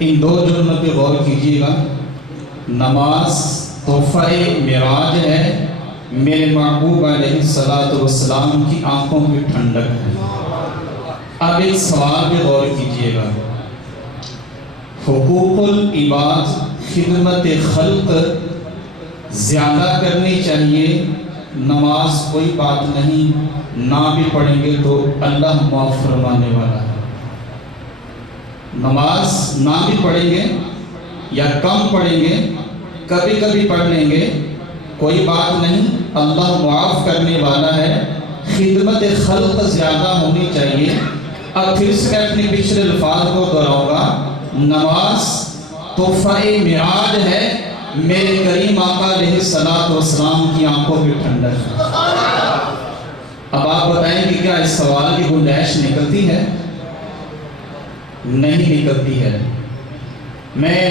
ان دو جملوں پہ غور کیجیے گا۔ نماز تحفہ معراج ہے، میرے محبوب علیہ الصلوۃ والسلام کی آنکھوں کی ٹھنڈک ہے۔ اب ایک سوال پہ غور کیجیے گا، حقوق العباد خدمت خلق زیادہ کرنی چاہیے، نماز کوئی بات نہیں، نہ بھی پڑھیں گے تو اللہ معاف فرمانے والا ہے۔ نماز نہ بھی پڑھیں گے یا کم پڑھیں گے، کبھی کبھی پڑھ لیں گے، کوئی بات نہیں، اللہ معاف کرنے والا ہے۔ خدمت خلق زیادہ ہونی چاہیے۔ اب پھر سے میں اپنے پچھلے الفاظ کو دہراؤں گا، نماز تحفہ معراج ہے، میرے کریم آقا علیہ الصلوۃ والسلام کی آنکھوں کی ٹھنڈک ہے۔ اب آپ بتائیں کہ کیا اس سوال کی گنجائش نکلتی ہے؟ نہیں نکلتی ہے۔ میں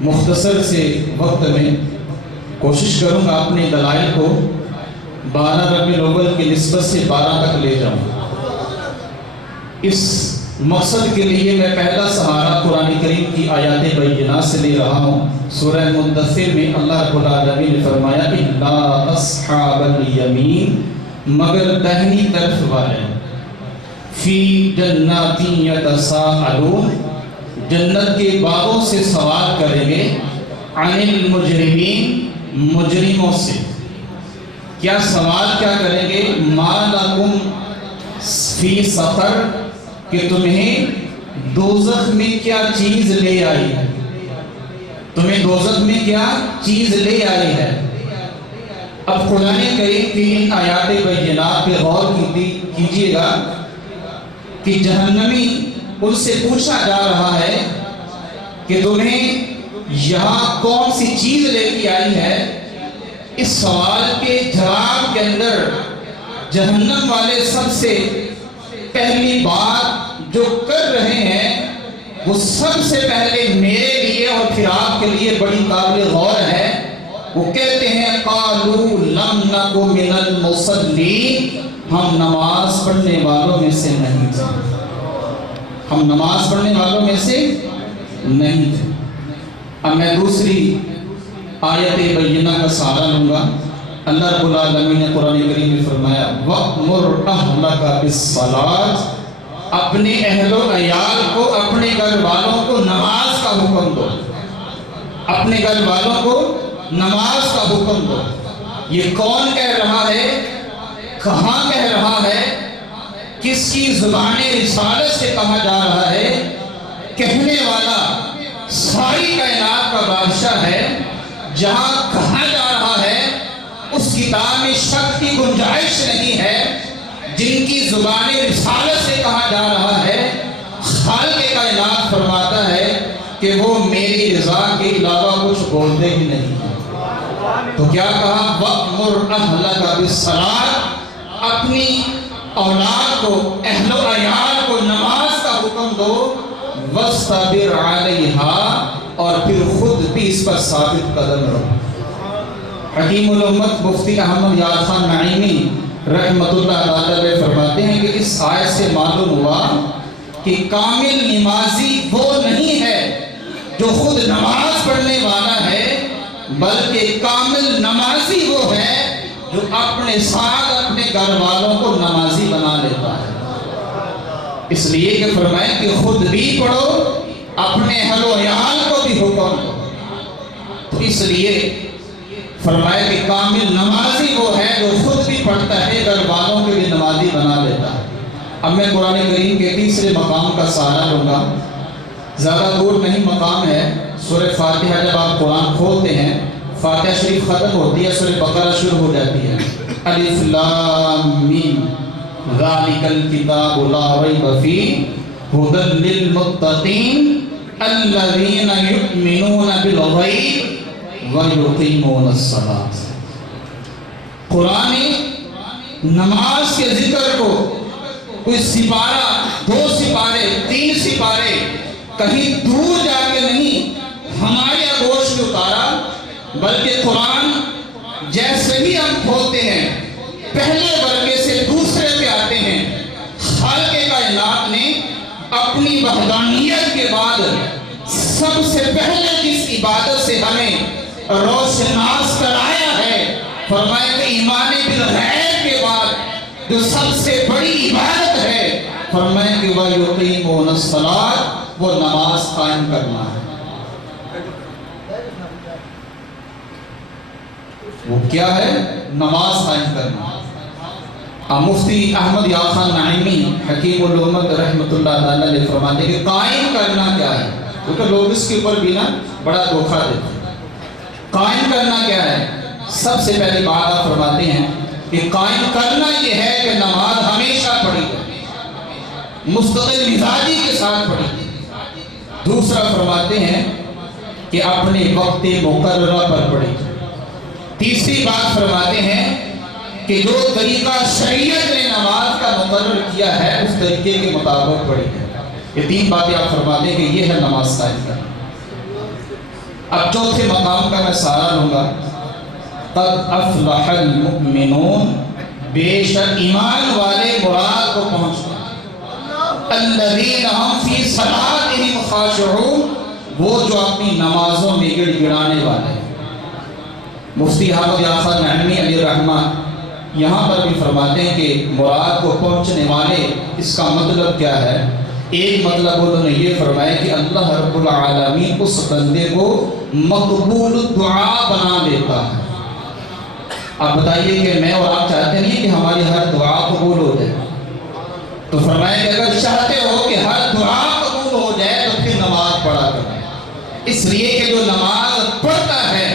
مختصر سے وقت میں کوشش کروں گا اپنے دلائل کو 12 ربیع الاول کی نسبت سے 12 تک لے جاؤں۔ اس مقصد کے لیے میں پہلا سہارا قرآن کریم کی آیات بینات سے لے رہا ہوں۔ سورہ مدثر میں اللہ رب العالمین نے فرمایا الا اصحاب الیمین، مگر دہنی طرف والے، فی جنات یتساءلون، جنت کے باغوں سے سوال کریں گے، عن المجرمین، مجرموں سے۔ کیا سوال کیا کریں گے؟ ما لکم فی سقر، کہ تمہیں دوزخ میں کیا چیز لے آئی ہے، تمہیں دوزخ میں کیا چیز لے آئی ہے۔ اب قرآن کریم کی ان آیات بینات پہ غور کیجیے گا کہ جہنمی ان سے پوچھا جا رہا ہے کہ تمہیں یہاں کون سی چیز لے کے آئی ہے۔ اس سوال کے جواب کے اندر جہنم والے سب سے پہلی بات جو کر رہے ہیں وہ سب سے پہلے میرے لیے اور پھر آپ کے لیے بڑی قابل غور ہے۔ وہ کہتے ہیں قالوا لم نک من المصلین، ہم نماز پڑھنے والوں میں سے نہیں تھے، ہم نماز پڑھنے والوں میں سے نہیں تھے۔ اب میں دوسری آیت بینہ کا سہارا لوں گا۔ اللہ رب العالمین نے قرآن کریم میں فرمایا وَأْمُرْ أَهْلَكَ بِالصَّلَاةِ، اپنے اہل و عیال کو، اپنے گھر والوں کو نماز کا حکم دو، اپنے گھر والوں کو نماز کا حکم دو۔ یہ کون کہہ رہا ہے؟ کہاں کہہ رہا ہے؟ کس کی زبان رسالت سے کہا جا رہا ہے؟ کہنے والا ساری کائنات کا بادشاہ ہے۔ جہاں کہا جا رہا ہے اس کتاب میں شک کی گنجائش نہیں ہے۔ جن کی زبان رسالت سے کہا جا رہا ہے، خالق کائنات فرماتا ہے کہ وہ میری رضا کے علاوہ کچھ بولتے ہی نہیں ہیں۔ تو کیا کہا؟ وَأْمُرْ أَهْلَكَ بِالصَّلَاةِ، اپنی اولاد کو، اہل و عیال کو نماز کا حکم دو، وَاسْتَبِرْ عَلَيْهَا، اور پھر خود بھی اس پر ثابت قدم رہو۔ حکیم الامت مفتی احمد یار خان نعیمی رحمۃ اللہ علیہ فرماتے ہیں کہ اس آیت سے معلوم ہوا کہ کامل نمازی وہ نہیں ہے جو خود نماز پڑھنے والا ہے، بلکہ کامل نمازی وہ ہے جو اپنے ساتھ اپنے گھر والوں کو نمازی بنا لیتا ہے۔ اس لیے کہ فرمائے کہ خود بھی پڑھو، اپنے اہل و عیال کو بھی حکم دو۔ تو اس لیے فرمائے کہ کامل نمازی وہ ہے جو خود بھی پڑھتا ہے، گھر والوں کے بھی نمازی بنا لیتا ہے۔ اب میں قرآن کریم کے تیسرے مقام کا سہارا لوں گا، زیادہ دور نہیں مقام ہے۔ سورہ فاتحہ جب آپ قرآن کھولتے ہیں، فاتحہ شریف ختم ہوتی ہے، سورہ بقرہ شروع ہو جاتی ہے۔ الف لام میم ذالک الکتاب لا ریب فیہ ھدی للمتقین الذین یؤمنون بالغیب وَيُقِيمُونَ الصَّلَاةَ۔ قرآن نماز کے ذکر کو کوئی سپارہ، 2 سپارے، 3 سپارے کہیں دور جا کے نہیں ہمارے آغوش میں اتارا، بلکہ قرآن جیسے ہی ہم کھولتے ہیں پہلے ورقے سے دوسرے پہ آتے ہیں۔ خالق کائنات نے اپنی وحدانیت کے بعد سب سے پہلے جس عبادت سے ہمیں روشناس کرایا ہے، فرمایا کہ ایمان بالغیب کے بعد جو سب سے بڑی عبادت ہے، فرمایا کہ وَيُقِيمُونَ الصَّلَاةَ، وہ نماز قائم کرنا ہے۔ وہ کیا ہے؟ نماز قائم کرنا۔ مفتی احمد یار خان نعیمی حکیم الامت رحمۃ اللہ تعالیٰ نے فرماتے کہ قائم کرنا کیا ہے، کیونکہ لوگ اس کے اوپر بھی نا بڑا دھوکہ دیتے ہیں۔ قائم کرنا کیا ہے؟ سب سے پہلی بات آپ فرماتے ہیں کہ قائم کرنا یہ ہے کہ نماز ہمیشہ پڑھی جائے، مستقل مزاجی کے ساتھ پڑھی جائے۔ دوسرا فرماتے ہیں کہ اپنے وقت مقررہ پر پڑھی جائے۔ تیسری بات فرماتے ہیں کہ جو طریقہ شریعت نے نماز کا مقرر کیا ہے اس طریقے کے مطابق پڑھی ہے۔ یہ تین باتیں آپ فرماتے ہیں کہ یہ ہے نماز قائم کرنا۔ اب چوتھے مقام کا میں سہارا لوں گا۔ قد افلح المؤمنون، بے شک ایمان والے مراد کو پہنچ گئے۔ الذین هم فی صلاتهم خاشعون، وہ جو اپنی نمازوں میں گڑ گڑانے والے ہیں۔ مفتی احمد یار خان نعیمی علیہ الرحمہ یہاں پر بھی فرماتے ہیں کہ مراد کو پہنچنے والے اس کا مطلب کیا ہے؟ ایک مطلب انہوں نے یہ فرمایا کہ اللہ رب العالمین اس بندے کو مقبول دعا بنا دیتا ہے۔ آپ بتائیے کہ میں اور آپ چاہتے نہیں کہ ہماری ہر دعا قبول ہو جائے، تو فرمایا کہ اگر چاہتے ہو کہ ہر دعا قبول ہو جائے تو پھر نماز پڑھا کریں۔ اس لیے کہ جو نماز پڑھتا ہے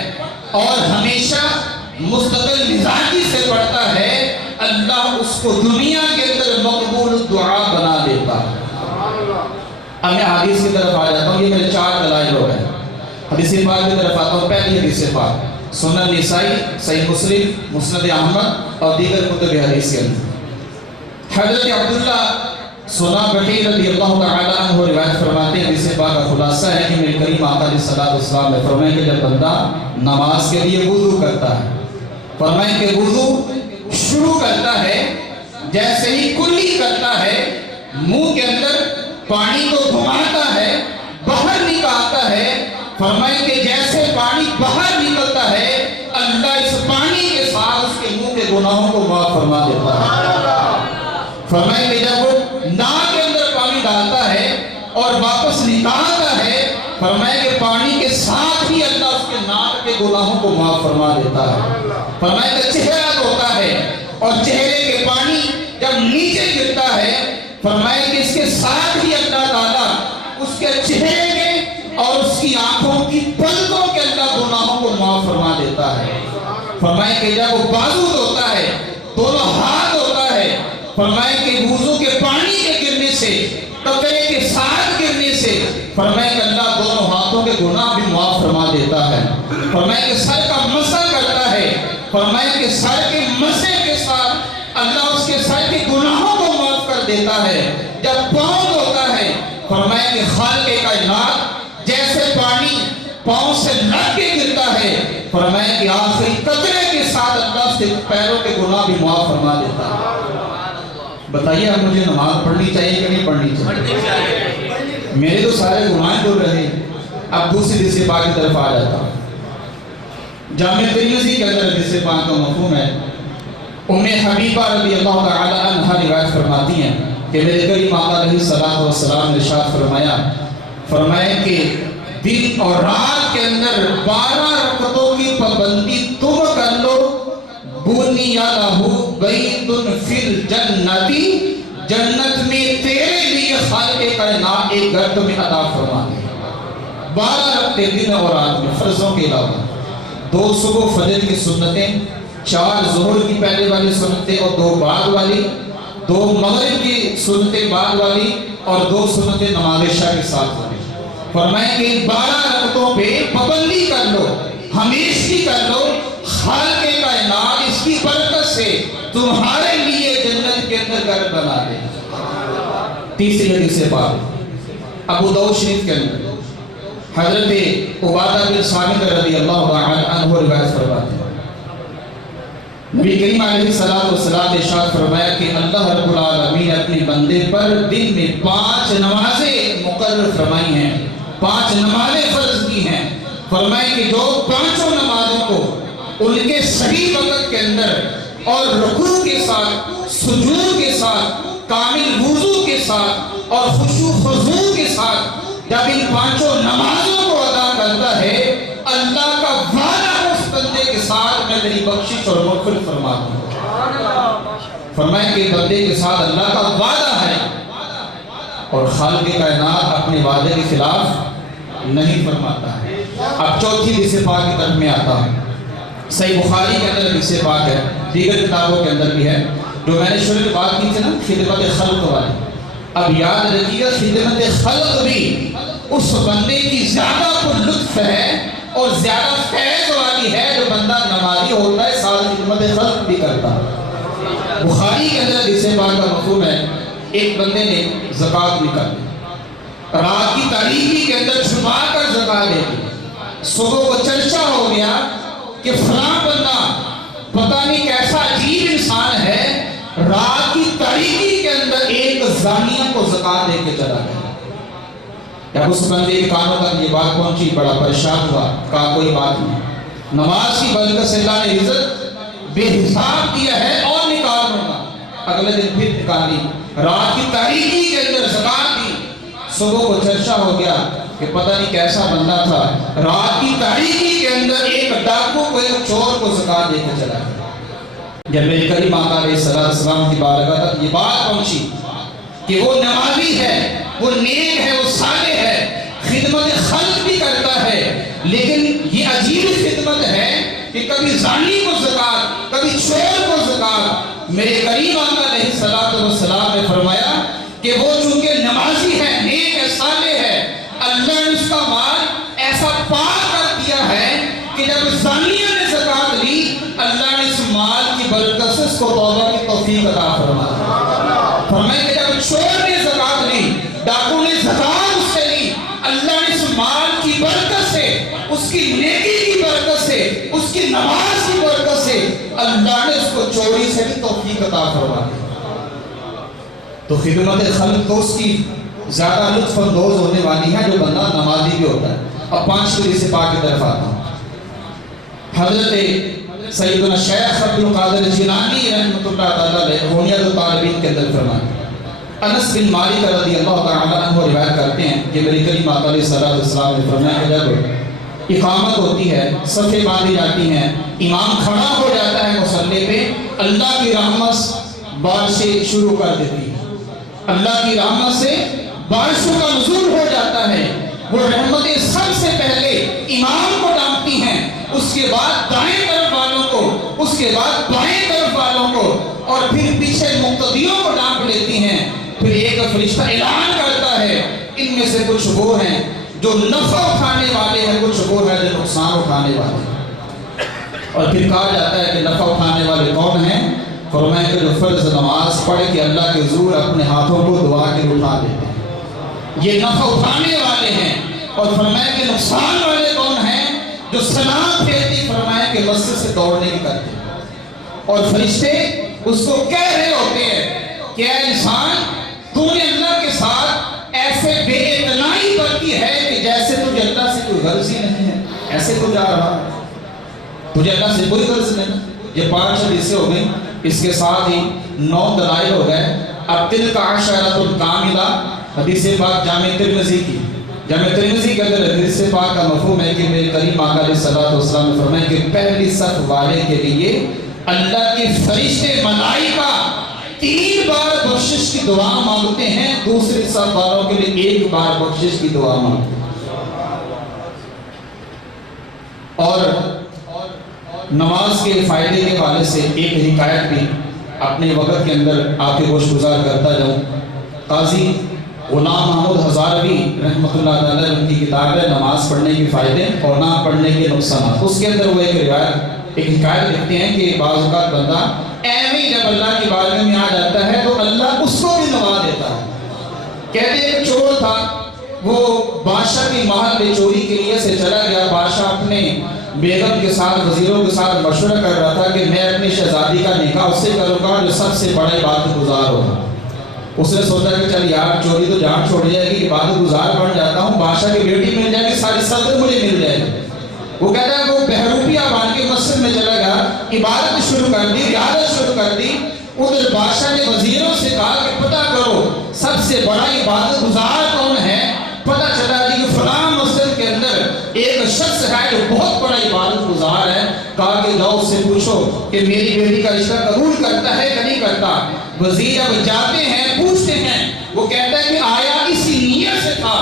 اور ہمیشہ مستقل مزاجی سے پڑھتا ہے، اللہ اس کو دنیا کے اندر مقبول دعا بنا دیتا ہے۔ اب میں حدیث کی طرف آ جاتا ہوں، یہ میرے 4 دلائل ہو گئے۔ حدیث پاک کی طرف آتا ہوں۔ پہلی حدیث پاک سنن نسائی، صحیح مسلم، مسند احمد اور دیگر کتب حدیث کے اندر حضرت عبداللہ صنابحی رضی اللہ تعالیٰ عنہ روایت فرماتے ہیں، حدیث پاک کا خلاصہ ہے کہ میرے کریم آقا علیہ السلام نے فرمایا کہ جب بندہ نماز کے لیے وضو کرتا ہے، فرمایا کہ وضو شروع کرتا ہے جیسے ہی کلی کرتا ہے، منہ کے اندر پانی کو گھماتا ہے، باہر نکالتا ہے، فرمایا کہ جیسے پانی باہر نکلتا ہے اللہ اس پانی کے ساتھ اس کے منہ کے گناہوں کو معاف فرما دیتا ہے۔ فرمایا کہ جب وہ ناک کے اندر پانی ڈالتا ہے اور واپس نکالتا ہے، فرمایا کہ پانی کے ساتھ ہی اللہ اس کے ناک کے گناہوں کو معاف فرما دیتا ہے۔ فرمایا کہ چہرہ دھوتا ہے اور چہرے کے پانی جب نیچے گرتا ہے، فرمایا کہ اس کے ساتھ ہی اللہ تعالیٰ اس کے چہرے کے اور اس کی آنکھوں کی پلکوں کے اللہ گناہوں کو معاف فرما دیتا ہے۔ فرمایا کہ جب وہ بازو دھوتا ہے، دونوں ہاتھ دھوتا ہے، فرمایا کہ وضو کے پانی کے گرنے سے، قطرے کے ساتھ گرنے سے، فرمایا کہ اللہ دونوں ہاتھوں کے گناہ بھی معاف فرما دیتا ہے۔ فرمایا کہ سر کا مسح کرتا ہے، فرمایا کہ سر کے مسح کے ساتھ اللہ اس کے سر کے گناہوں کو معاف کر دیتا ہے۔ جب پاؤں دھوتا ہے، فرمایا کہ خالق کائنات جیسے پانی پاؤں سے لگ کے گرتا ہے، فرمایا کہ آخری قطرے کے ساتھ اللہ اس کے پیروں کے گناہ بھی معاف فرما دیتا ہے۔ بتائیے اب مجھے نماز پڑھنی چاہیے کہ نہیں پڑھنی چاہیے؟ میرے تو سارے گناہ دور رہے۔ اب دوسری حدیث پاک کی طرف آ جاتا ہوں۔ جامع ترمذی کے اندر حدیث پاک کا مفہوم ہے۔ ام حبیبہ رضی اللہ تعالی عنہا روایت فرماتی ہیں کہ میرے کریم آقا علیہ السلام نے ارشاد فرمایا کہ دن اور رات کے اندر 12 رکعتوں کی پابندی تم کر لو، بنی لہ بیت فی الجنت، جنت میں تیرے لیے خالق کائنات ایک گھر تمہیں عطا فرما دے۔ 12 رکعتیں دن اور رات میں فرضوں کے علاوہ، 2 صبح فجر کی سنتیں، 4 ظہر کی پہلے والی سنتیں اور 2 بعد والی، 2 مغرب کی سنتیں بعد والی اور 2 سنتیں نماز عشاء کے ساتھ والی۔ فرمایا کہ 12 رکعتوں پہ پابندی کر لو، ہمیشہ کر لو، خالق کائنات اس کی برکت سے تمہارے لیے جنت کے اندر گھر بنا دے۔ تیسری حدیث پاک ابو داؤد شریف کے اندر حضرت عبادہ بن صامت رضی اللہ تعالی عنہ روایت فرماتے ہیں، نبی کریم علیہ السلام نے ارشاد فرمایا کہ اللہ رب العالمین اپنے بندے پر دن میں 5 نمازیں مقرر فرمائی ہیں، 5 نمازیں فرض کی ہیں، فرمائے کہ جو 5 نمازوں کو ان کے صحیح وقت کے اندر اور رکوع کے ساتھ، سجود کے ساتھ، کامل وضو کے ساتھ اور خشوع خضوع کے ساتھ جب ان 5 نمازوں کو ادا کرتا ہے، اللہ کا وعدہ اس بندے کے ساتھ میں تیری بخشش اور مغفرت فرما دوں۔ فرمائے کہ بندے کے ساتھ اللہ کا وعدہ ہے اور خالق کائنات اپنے وعدے کے خلاف نہیں فرماتا ہے۔ اب چوتھی حدیث پاک کی طرف میں آتا ہوں۔ صحیح بخاری کے اندر حدیث پاک ہے، دیگر کتابوں کے اندر بھی ہے، جو میں نے شروع میں بات کی تھی نا خدمت خلق والی۔ اب یاد رکھیے گا خدمت خلق بھی اس بندے کی زیادہ پر لطف ہے اور زیادہ فیض والی ہے جو بندہ نمازی ہوتا ہے، ساتھ خدمت خلق بھی کرتا ہے۔ بخاری کے اندر حدیث پاک کا مفہوم ہے، ایک بندے نے زکوٰۃ نکالی، رات کی تاریکی کے اندر چھپا کر زکوٰۃ دے دی، صبح کو چرچا ہو گیا کہ فلاں بندہ پتہ نہیں کیسا عجیب انسان ہے، رات کی تاریکی کے اندر ایک زانیہ کو زکوٰۃ دے کے چلا گیا۔ جب اس بندے کے کانوں تک یہ بات پہنچی، بڑا پریشان ہوا، کہا کوئی بات نہیں، نماز کی برکت سے اللہ نے عزت بے حساب دیا ہے اور نکال دوں گا۔ اگلے دن پھر نکالی، رات کی تاریکی کے اندر زکوٰۃ دی، صبح کو چرچا ہو گیا کہ پتہ نہیں کیسا بندہ تھا، رات کی تاریکی کے اندر ایک ڈاکو کو، ایک چور کو زکوٰۃ دے کے چلا گیا۔ جب میرے کریم آقا علیہ السلام کی بارگاہ تک یہ بات پہنچی کہ وہ نمازی ہے، وہ نیک ہے، وہ صالح ہے، خدمت خلق بھی کرتا ہے، لیکن یہ عجیب خدمت ہے کہ کبھی زانی کو زکوٰۃ، کبھی چور کو زکوٰۃ۔ میرے کریم آقا علیہ السلام نے فرمایا کہ وہ چونکہ نمازی ہے، نیک ہے، صالح ہے، اللہ نے اس کا مال ایسا پاک کر دیا ہے کہ جب زانیہ نے زکوٰۃ لی، اللہ نے اس مال کی برکت سے اس کو توبہ کی توفیق عطا فرمایا۔ فرمایا کہ جب چور نے زکوٰۃ لی، ڈاکو نے زکوٰۃ اس سے لی، اللہ نے اس مال کی برکت سے، اس کی نیکی کی برکت سے، اس کی نماز کی برکت سے اللہ نے اس کو چوری سے بھی توفیق عطا فرمائی۔ تو خدمت خلق تو اس کی زیادہ لطف اندوز ہونے والی ہے جو بندہ نمازی بھی ہوتا ہے۔ اب 5 حدیث پاک کی طرف آتا ہوں۔ حضرت سیدنا شیخ عبد القادر جیلانی رحمۃ اللہ تعالیٰ علیہ غنیۃ الطالبین کے اندر فرمایا، انس بن مالک رضی اللہ تعالیٰ عنہ روایت کرتے ہیں کہ میری کریم آقا علیہ السلام نے فرمایا کہ جب اقامت ہوتی ہے، صفیں باندھی جاتی ہیں، امام کھڑا ہو جاتا ہے مصلی پہ، اللہ کی رحمت بارشیں شروع کر دیتی ہے، اللہ کی رحمت سے بارشوں کا نزول ہو جاتا ہے۔ وہ رحمتیں سب سے پہلے امام کو ڈانپتی ہیں، اس کے بعد دائیں طرف والوں کو، اس کے بعد بائیں طرف والوں کو، اور پھر پیچھے مقتدیوں کو ڈانپ لیتی ہیں۔ پھر ایک فرشتہ اعلان کرتا ہے، ان میں سے کچھ وہ ہیں جو نفع اٹھانے والے ہیں، کچھ وہ ہیں جو نقصان اٹھانے والے ہیں۔ اور پھر کہا جاتا ہے کہ نفع اٹھانے والے کون ہیں؟ فرمایا کہ جو فرض نماز پڑھ کے اللہ کے حضور اپنے ہاتھوں کو دعا کے اٹھا دیتے ہیں، یہ نفع اٹھانے والے ہیں۔ اور فرمایا کہ نقصان والے کون ہیں؟ جو سلام پھیرتی، فرمایا کہ مسجد سے دوڑنے کی کرتے ہیں، اور فرشتے اس کو کہہ رہے ہوتے ہیں کہ اے انسان، تو نے اللہ کے ساتھ ایسے بے اعتنائی برتی ہے کہ جیسے تجھے اللہ سے کوئی غرض ہی نہیں ہے، ایسے تو جا رہا ہے، تجھے اللہ سے کوئی غرض نہیں۔ یہ 5 حدیثیں ہو گئی، اس کے ساتھ ہی 9 دلائل ہو گئے۔ اب تلک عشرۃ کاملہ، حدیث پاک جامع ترمذی کی، جامع ترمذی کے اندر حدیث پاک کا مفہوم ہے کہ میرے کریم آقا علیہ السلام نے فرمایا کہ پہلی صف والے کے لیے اللہ کے فرشتے ملائکہ 3 بار بخشش کی دعا مانگتے ہیں، دوسری صف والوں کے لیے 1 بار بخشش کی دعا مانگتے ہیں۔ اور نماز کے فائدے کے حوالے سے ایک حکایت بھی اپنے وقت کے اندر آپ کے گوش گزار کرتا جاؤں۔ قاضی غلام محمود ہزاروی رحمۃ اللہ تعالیٰ ان کی کتاب ہے نماز پڑھنے کے فائدے اور نہ پڑھنے کے نقصانات، اس کے اندر وہ ایک حکایت لکھتے ہیں کہ بعض اوقات بندہ ایویں جب اللہ کی بارگاہ میں آ جاتا ہے تو اللہ اس کو بھی نواز دیتا ہے۔ کہتے ہیں ایک چور تھا، وہ بادشاہ کی محل میں چوری کے لیے سے چلا گیا، بادشاہ اپنے بیگم کے ساتھ، وزیروں کے ساتھ مشورہ کر رہا تھا کہ میں اپنی شہزادی کا نکاح اس سے کروں گا جو سب سے بڑا عبادت گزار ہوگا۔ اس نے سوچا کہ چل یار چوری تو جان چھوڑ جائے گی، عبادت گزار بن جاتا ہوں، بادشاہ کی بیٹی مل جائے گی، ساری صدر مجھے مل جائے گی۔ وہ کہتا ہے وہ بہروپیہ بن کے مسجد میں چلا گیا، عبادت شروع کر دی، ریاضت شروع کر دی۔ ادھر بادشاہ نے وزیروں سے کہا کہ پتہ کرو سب سے بڑا عبادت گزار کون ہے۔ پتہ چلا کہ فلاں مسجد کے اندر ایک شخص ہے جو بہت بڑا عبادت گزار ہے۔ کہا کہ جاؤ اس سے پوچھو کہ میری بیٹی کا رشتہ قبول کرتا ہے کہ نہیں کرتا۔ وزیر اب جاتے ہیں، پوچھتے ہیں، وہ کہتا ہے کہ آیا اسی نیت سے تھا،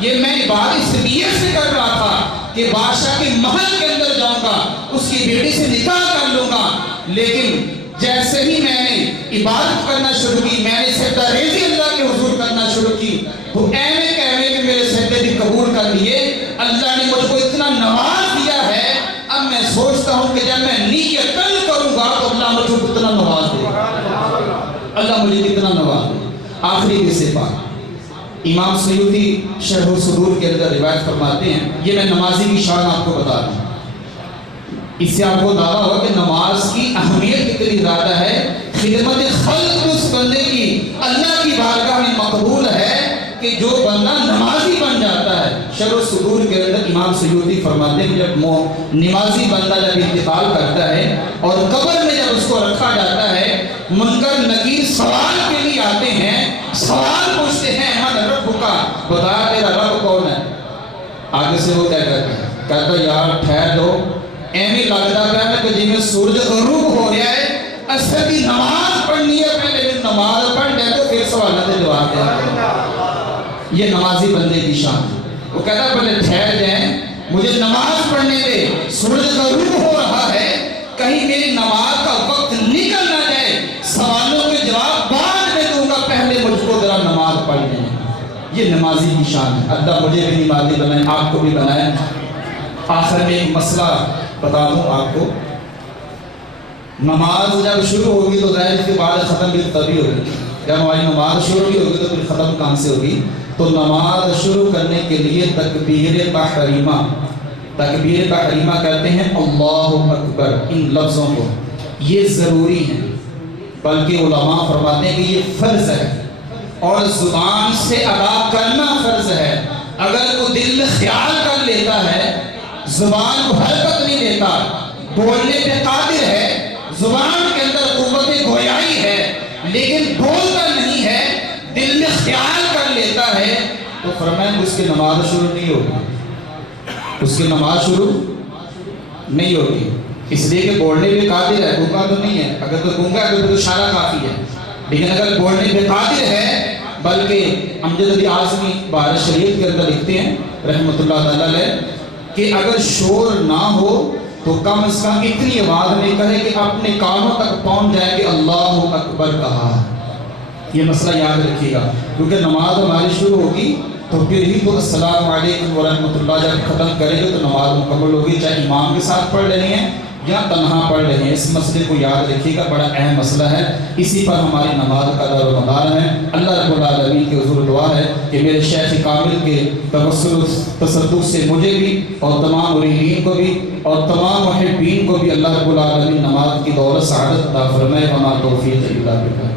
یہ میں عبادت اس نیت سے کر رہا تھا کہ بادشاہ کے محل کے اندر جاؤں گا، اس کی بیٹی سے نکاح کر لوں گا، لیکن جیسے ہی میں نے عبادت کرنا شروع کی، میں نے سجدہ ریزی اللہ کے حضور کرنا شروع کی، تو ایویں کہویں کہ میرے سجدے بھی قبول کر لیے۔ اللہ نے مجھ کو اتنا نواز دیا ہے، اب میں سوچتا ہوں کہ جب میں نیت کروں گا تو اللہ مجھ کو کتنا نواز دے گا، اللہ مجھے کتنا نواز دے گا۔ آخری قصے پاک امام سیوطی شرح الصدور کے اندر روایت فرماتے ہیں، یہ میں نمازی کی شان آپ کو بتا دوں، اس سے آپ کو دعویٰ ہوا کہ نماز کی اہمیت کتنی زیادہ ہے، خدمت خلق اس بندے کی اللہ کی بارگاہ میں مقبول ہے کہ جو بندہ نمازی بن جاتا ہے۔ شرح الصدور کے اندر امام سیوطی فرماتے ہیں جب نمازی بندہ جب انتقال کرتا ہے اور قبر میں جب اس کو رکھا جاتا ہے، منکر نکیر سوال کے لیے آتے ہیں، سوال پوچھتے ہیں من رب کا، بتا تیرا رب کون ہے۔ آگے سے وہ کیا کہتا ہے، کہتا یار ٹھہر دو، ایمی لگتا ہے کہ جی میں سورج غروب ہو گیا ہے، اثر کی نماز پڑھنی ہے، پہلے میں نماز پڑھ لے تو پھر سوالات جواب دے۔ یہ نمازی بندے کی شان ہے۔ وہ کہتا پہلے ٹھہر جائیں، مجھے نماز پڑھنے دے، سورج غروب ہو رہا ہے، کہیں میری نماز کا وقت نکل نہ جائے، سوالوں کے جواب بعد میں دوں گا، پہلے مجھ کو ذرا نماز پڑھ لیں۔ یہ نمازی کی شان ہے۔ اللہ مجھے بھی نمازی بنائے، آپ کو بھی بنائے۔ آخر میں ایک مسئلہ بتا دوں آپ کو، نماز جب شروع ہوگی تو ظاہر کے بعد ختم بھی تبھی ہوگی، جب ہماری نماز شروع بھی ہوگی تو پھر ختم کہاں سے ہوگی؟ تو نماز شروع کرنے کے لیے تکبیر تحریمہ کہتے ہیں اللہ اکبر، ان لفظوں کو، یہ ضروری ہے، بلکہ علماء فرماتے ہیں کہ یہ فرض ہے اور زبان سے ادا کرنا فرض ہے۔ اگر وہ دل میں خیال کر لیتا ہے، زبان کو حرکت نہیں دیتا، بولنے پہ قادر ہے، زبان کے اندر قوت گویائی ہے، لیکن بولتا نہیں ہے، دل میں خیال کر لیتا ہے، تو فرمائیں اس کی نماز شروع نہیں ہوگی، اس کی نماز شروع نہیں ہوگی، اس لیے کہ بولنے پہ قادر ہے، گونگا تو نہیں ہے، اگر تو گونگا ہے تو اشارہ کافی ہے، لیکن اگر بولنے پہ قادر ہے، بلکہ امجد علی اعظمی بہار شریعت کے اندر لکھتے ہیں رحمۃ اللہ تعالی علیہ کہ اگر شور نہ ہو تو کم از کم اتنی آواز میں کہے کہ اپنے کانوں تک پہنچ جائے کہ اللہ اکبر کہا۔ یہ مسئلہ یاد رکھیے گا، کیونکہ نماز ہماری شروع ہوگی تو پھر ہی تو السلام علیکم ورحمۃ اللہ جب ختم کریں گے تو نماز مکمل ہوگی، چاہے امام کے ساتھ پڑھ رہے ہیں یا تنہا پڑھ رہے ہیں۔ اس مسئلے کو یاد رکھیے گا، بڑا اہم مسئلہ ہے، اسی پر ہماری نماز کا دار و مدار ہے۔ اللہ رب العالمین کے حضور دعا ہے کہ میرے شیخ کامل کے توسل و تصدق سے مجھے بھی اور تمام مریدین کو بھی اور تمام محبین کو بھی اللہ رب العالمین نماز کی دولت سعادت عطا فرمائے۔ وما توفیق الا باللہ۔